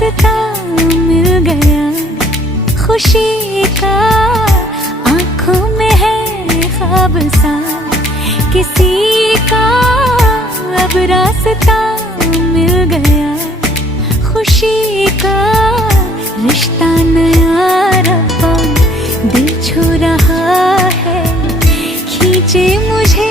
रास्ता मिल गया खुशी का, आंखों में है ख्वाब सा किसी का, अब रास्ता मिल गया खुशी का। रिश्ता नया रब्बा दिल छू रहा है, खींचे मुझे